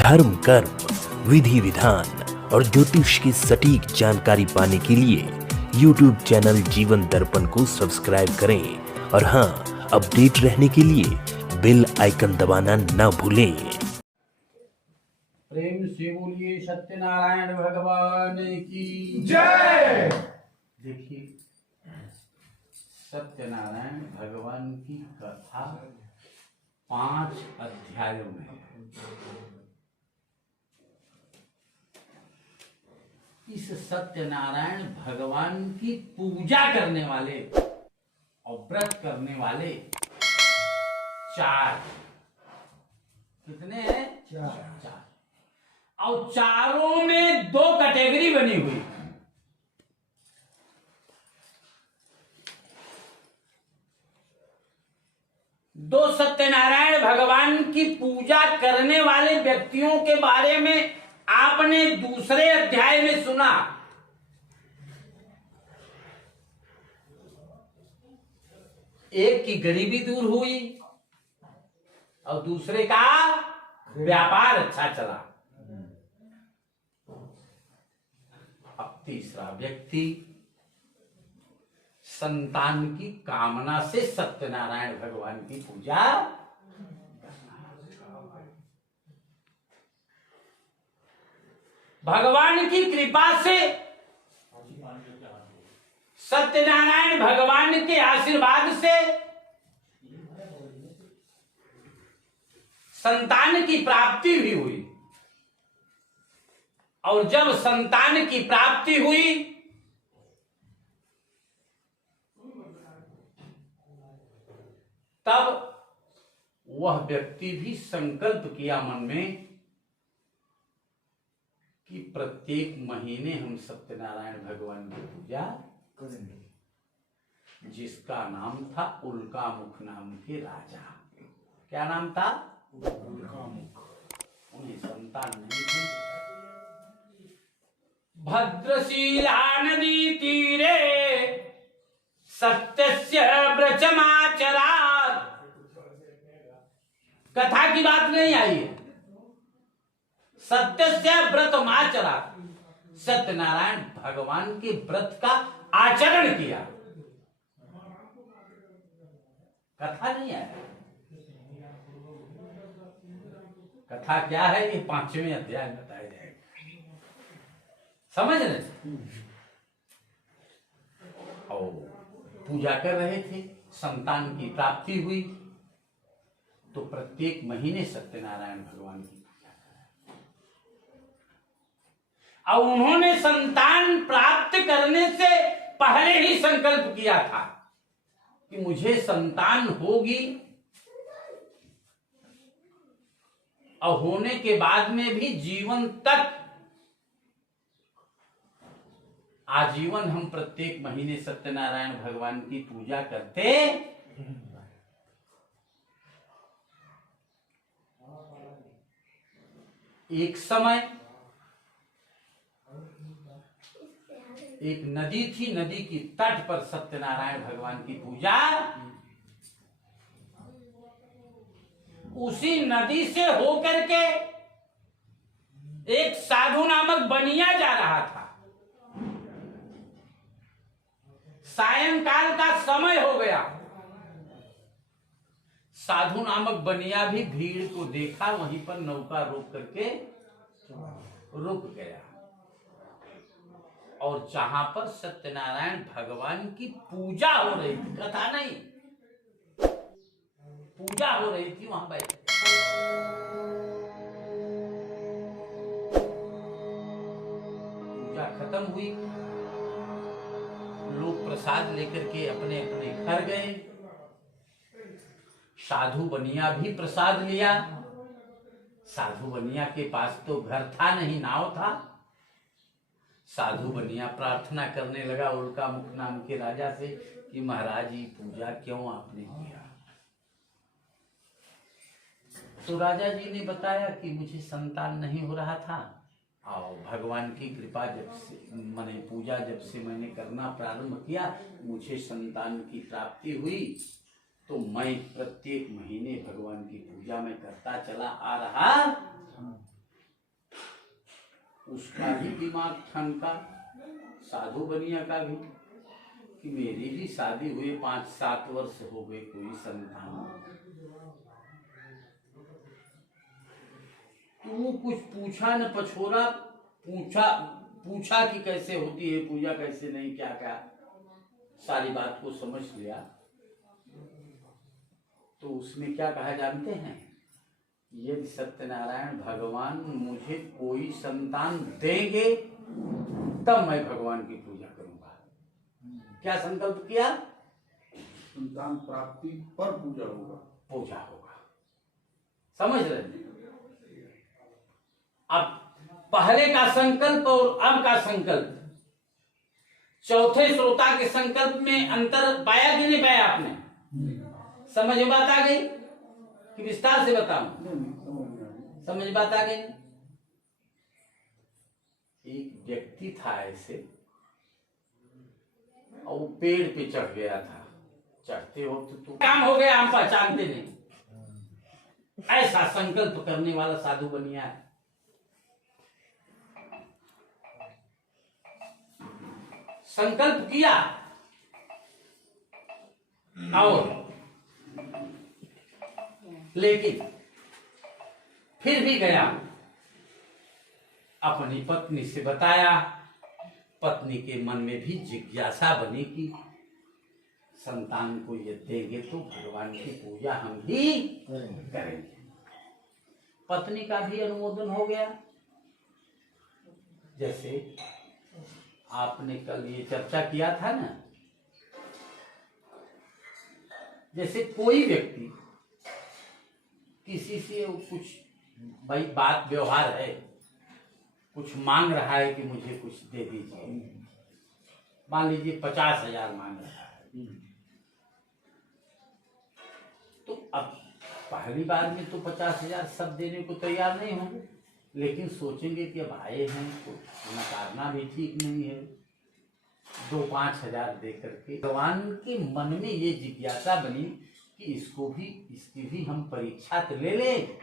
धर्म, कर्म, विधि विधान और ज्योतिष की सटीक जानकारी पाने के लिए YouTube चैनल जीवन दर्पण को सब्सक्राइब करें और हाँ, अपडेट रहने के लिए बेल आइकन दबाना ना भूलें। प्रेम से बोलिए सत्यनारायण भगवान की जय। देखिए, सत्यनारायण भगवान की कथा 5 अध्यायों में है। इस सत्यनारायण भगवान की पूजा करने वाले और व्रत करने वाले 4 कितने हैं? 4। और चारों में 2 कैटेगरी बनी हुई। दो सत्यनारायण भगवान की पूजा करने वाले व्यक्तियों के बारे में आपने दूसरे अध्याय में सुना। एक की गरीबी दूर हुई और दूसरे का व्यापार अच्छा चला। अब तीसरा व्यक्ति संतान की कामना से सत्यनारायण भगवान की पूजा। भगवान की कृपा से, सत्यनारायण भगवान के आशीर्वाद से संतान की प्राप्ति भी हुई। और जब संतान की प्राप्ति हुई तब वह व्यक्ति भी संकल्प किया मन में कि प्रत्येक महीने हम सत्यनारायण भगवान की पूजा करेंगे। जिसका नाम था उल्कामुख नाम के राजा। क्या नाम था? उल्कामुख। उन्हें संतान नहीं थी। भद्रशीला नदी तीरे सत्यस्य व्रतमाचरात्। कथा की बात नहीं आई है। सत्यस्य व्रतमाचरात्, सत्यनारायण भगवान के व्रत का आचरण किया। कथा नहीं है। कथा क्या है ये 5वें अध्याय में बताया जाएगा। समझ रहे? और पूजा कर रहे थे, संतान की प्राप्ति हुई तो प्रत्येक महीने सत्यनारायण भगवान की पूजा करें। और उन्होंने संतान प्राप्त करने से पहले ही संकल्प किया था कि मुझे संतान होगी और होने के बाद में भी जीवन तक आजीवन हम प्रत्येक महीने सत्यनारायण भगवान की पूजा करते। एक समय एक नदी थी, नदी की तट पर सत्यनारायण भगवान की पूजा। उसी नदी से होकर के एक साधु नामक बनिया जा रहा था। सायंकाल का समय हो गया। साधु नामक बनिया भी भीड़ को देखा, वहीं पर नौका रोक करके रुक गया। और जहां पर सत्यनारायण भगवान की पूजा हो रही थी, कथा नहीं, पूजा हो रही थी, वहां बैठे। पूजा खत्म हुई, लोग प्रसाद लेकर के अपने अपने घर गए। साधु बनिया भी प्रसाद लिया। साधु बनिया के पास तो घर था नहीं, नाव था। साधु बनिया प्रार्थना करने लगा उल्कामुख नाम के राजा से कि महाराज ये पूजा क्यों आपने किया? तो राजा जी ने बताया कि मुझे संतान नहीं हो रहा था और भगवान की कृपा जब से मैंने पूजा जब से मैंने करना प्रारंभ किया, मुझे संतान की प्राप्ति हुई। तो मैं प्रत्येक महीने भगवान की पूजा में करता चला आ रहा उसका भी दिमाग ठनका, साधु बनिया का भी, कि मेरी भी शादी हुए 5-7 वर्ष हो गए, कोई संतान नहीं। तो वो कुछ पूछा न पछोरा, पूछा कि कैसे होती है पूजा, कैसे नहीं, क्या क्या, सारी बात को समझ लिया। तो उसने क्या कहा जानते हैं? यदि सत्यनारायण भगवान मुझे कोई संतान देंगे तब मैं भगवान की पूजा करूंगा। क्या संकल्प किया? संतान प्राप्ति पर पूजा होगा। पूजा होगा। समझ रहे हैं? अब पहले का संकल्प और अब का संकल्प, चौथे श्रोता के संकल्प में अंतर पाया कि नहीं पाया आपने? समझ में बात आ गई कि विस्तार से बताऊं? समझ में बात आ गई। एक व्यक्ति था ऐसे, और वो पेड़ पे चढ़ गया था। चढ़ते वक्त तो काम हो गया, हम पहचानते नहीं। ऐसा संकल्प करने वाला साधु बनिया है। संकल्प किया और लेकिन फिर भी गया, अपनी पत्नी से बताया। पत्नी के मन में भी जिज्ञासा बनी कि संतान को ये देंगे तो भगवान की पूजा हम ही करेंगे। पत्नी का भी अनुमोदन हो गया। जैसे आपने कल ये चर्चा किया था ना, जैसे कोई व्यक्ति किसी से कुछ भाई बात व्यवहार है, कुछ मांग रहा है कि मुझे कुछ दे दीजिए, मान लीजिए 50,000 मांग रहा है, तो अब पहली बार में तो 50,000 सब देने को तैयार नहीं होंगे, लेकिन सोचेंगे कि अब आए हैं तो नकारना भी ठीक नहीं है। 2-5 हज़ार दे करके भगवान के मन में ये जिज्ञासा बनी कि इसकी भी हम परीक्षा तो ले लें।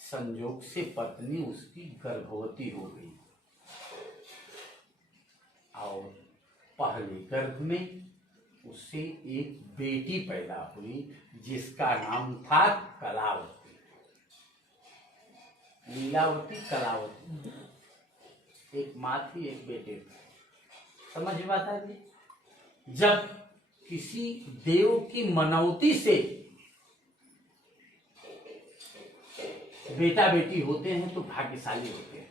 संयोग से पत्नी उसकी गर्भवती हो गई, और पहले गर्भ में उससे एक बेटी पैदा हुई जिसका नाम था कलावती। लीलावती, कलावती, एक माँ थी, एक बेटे थे। समझ में आता है? जब किसी देव की मनौती से बेटा बेटी होते हैं तो भाग्यशाली होते हैं।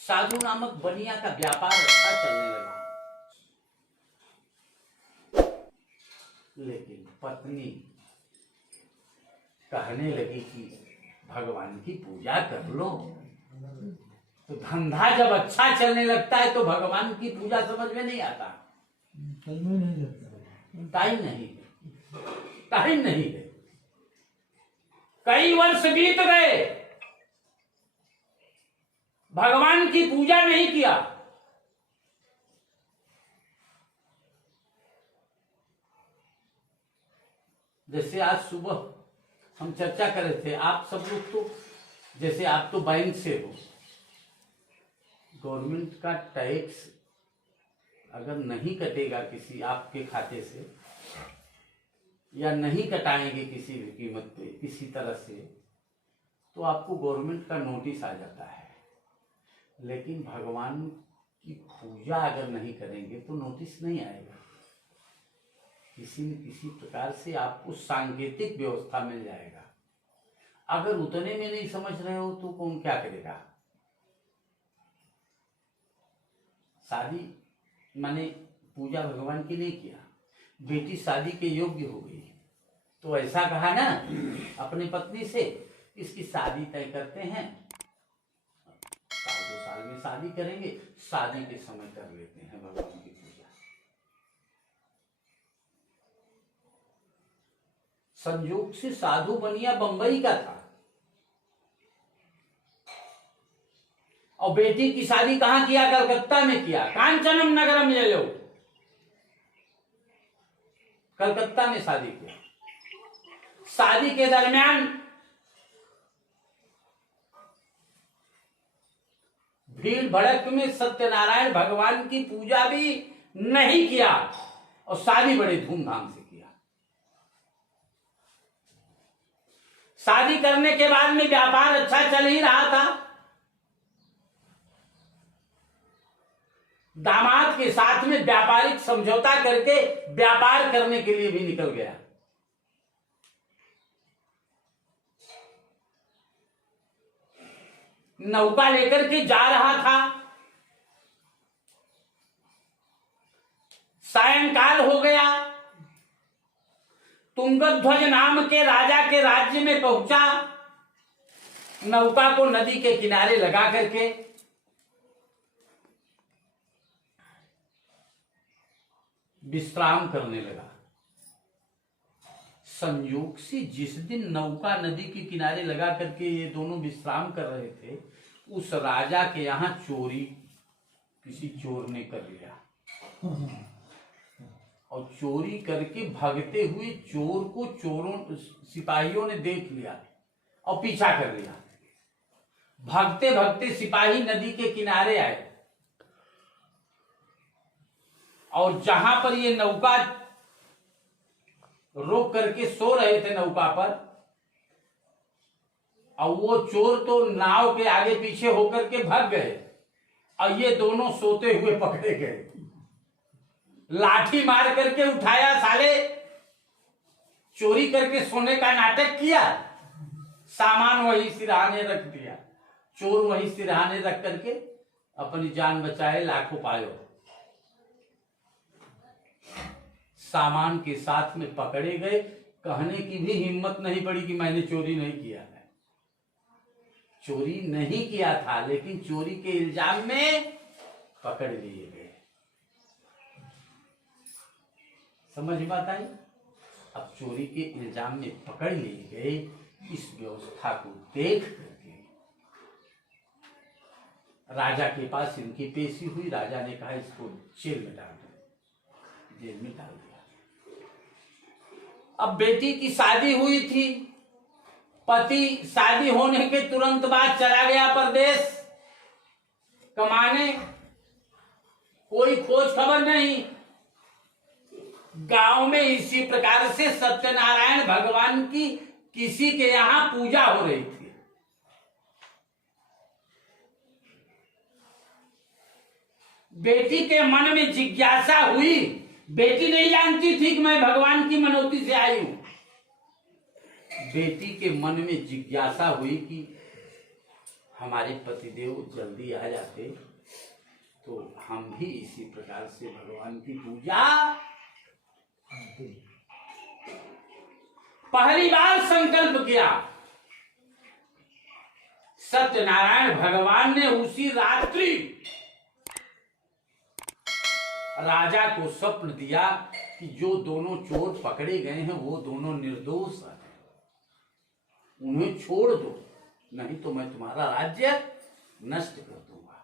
साधु नामक बनिया का व्यापार अच्छा चलने लगा, लेकिन पत्नी कहने लगी कि भगवान की पूजा कर लो। तो धंधा जब अच्छा चलने लगता है तो भगवान की पूजा समझ में नहीं आता। टाइम नहीं है। कई वर्ष बीत गए, भगवान की पूजा नहीं किया। जैसे आज सुबह हम चर्चा कर रहे थे, आप सब लोग तो जैसे आप तो बैंक से हो, गवर्नमेंट का टैक्स अगर नहीं कटेगा किसी आपके खाते से, या नहीं कटाएंगे किसी भी कीमत पे किसी तरह से, तो आपको गवर्नमेंट का नोटिस आ जाता है। लेकिन भगवान की पूजा अगर नहीं करेंगे तो नोटिस नहीं आएगा। किसी न किसी प्रकार से आपको सांकेतिक व्यवस्था मिल जाएगा। अगर उतने में नहीं समझ रहे हो तो कौन क्या करेगा? शादी माने पूजा भगवान की नहीं किया, बेटी शादी के योग्य हो गई, तो ऐसा कहा ना अपनी पत्नी से, इसकी शादी तय करते हैं, 2 साल में शादी करेंगे, शादी के समय कर लेते हैं भगवान की पूजा। संयोग से साधु बनिया बंबई का था, और बेटी की शादी कहां किया? कलकत्ता में किया। कांचनम नगरम ले लो, कलकत्ता में शादी किया। शादी के दरमियान भीड़ भड़क में सत्यनारायण भगवान की पूजा भी नहीं किया और शादी बड़े धूमधाम से किया। शादी करने के बाद में व्यापार अच्छा चल ही रहा था। दामाद के साथ में व्यापारिक समझौता करके व्यापार करने के लिए भी निकल गया। नौका लेकर के जा रहा था। सायंकाल हो गया। तुंगध्वज नाम के राजा के राज्य में पहुंचा। नौका को नदी के किनारे लगा करके विश्राम करने लगा। संयोग से जिस दिन नौका नदी के किनारे लगा करके ये दोनों विश्राम कर रहे थे, उस राजा के यहाँ चोरी किसी चोर ने कर लिया और चोरी करके भागते हुए चोर को चोरों सिपाहियों ने देख लिया और पीछा कर लिया। भागते भागते सिपाही नदी के किनारे आए और जहां पर ये नौका रोक करके सो रहे थे नौका पर, और वो चोर तो नाव के आगे पीछे होकर के भाग गए और ये दोनों सोते हुए पकड़े गए। लाठी मार करके उठाया, साले चोरी करके सोने का नाटक किया, सामान वही सिरहाने रख दिया। चोर वही सिरहाने रख करके अपनी जान बचाए, लाखों पायो। सामान के साथ में पकड़े गए। कहने की भी हिम्मत नहीं पड़ी कि मैंने चोरी नहीं किया है। चोरी नहीं किया था, लेकिन चोरी के इल्जाम में पकड़ लिए गए। समझ बात आई? अब चोरी के इल्जाम में पकड़ लिए गए। इस व्यवस्था को देख करके राजा के पास इनकी पेशी हुई। राजा ने कहा इसको जेल में डाल दो। जेल में डाल दिया। अब बेटी की शादी हुई थी। पति शादी होने के तुरंत बाद चला गया परदेश कमाने। कोई खोज खबर नहीं। गांव में इसी प्रकार से सत्यनारायण भगवान की किसी के यहां पूजा हो रही थी। बेटी के मन में जिज्ञासा हुई। बेटी नहीं जानती थी कि मैं भगवान की मनौती से आई हूं। बेटी के मन में जिज्ञासा हुई कि हमारे पतिदेव जल्दी आ जाते तो हम भी इसी प्रकार से भगवान की पूजा। पहली बार संकल्प किया। सत्यनारायण भगवान ने उसी रात्रि राजा को स्वप्न दिया कि जो दोनों चोर पकड़े गए हैं वो दोनों निर्दोष हैं, उन्हें छोड़ दो, नहीं तो मैं तुम्हारा राज्य नष्ट कर दूंगा।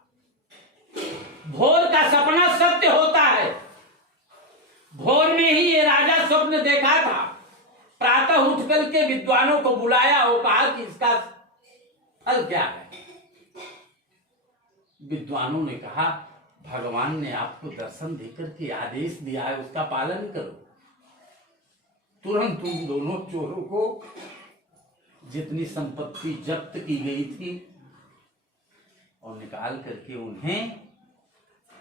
भोर का सपना सत्य होता है। भोर में ही ये राजा स्वप्न देखा था। प्रातः उठ करके विद्वानों को बुलाया और कहा कि इसका फल क्या है। विद्वानों ने कहा भगवान ने आपको दर्शन देकर के आदेश दिया है, उसका पालन करो। तुरंत उन दोनों चोरों को जितनी संपत्ति जब्त की गई थी और निकाल करके उन्हें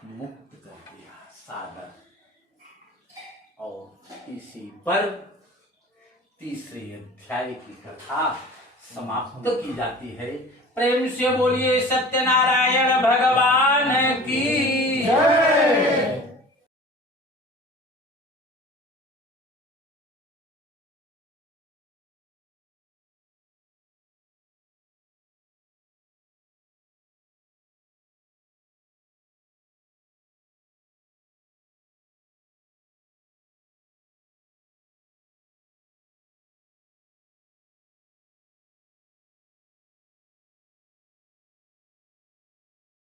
मुक्त कर दिया सादर। और इसी पर तीसरे अध्याय की कथा समाप्त की जाती है। प्रेम से बोलिए सत्यनारायण भगवान की जय।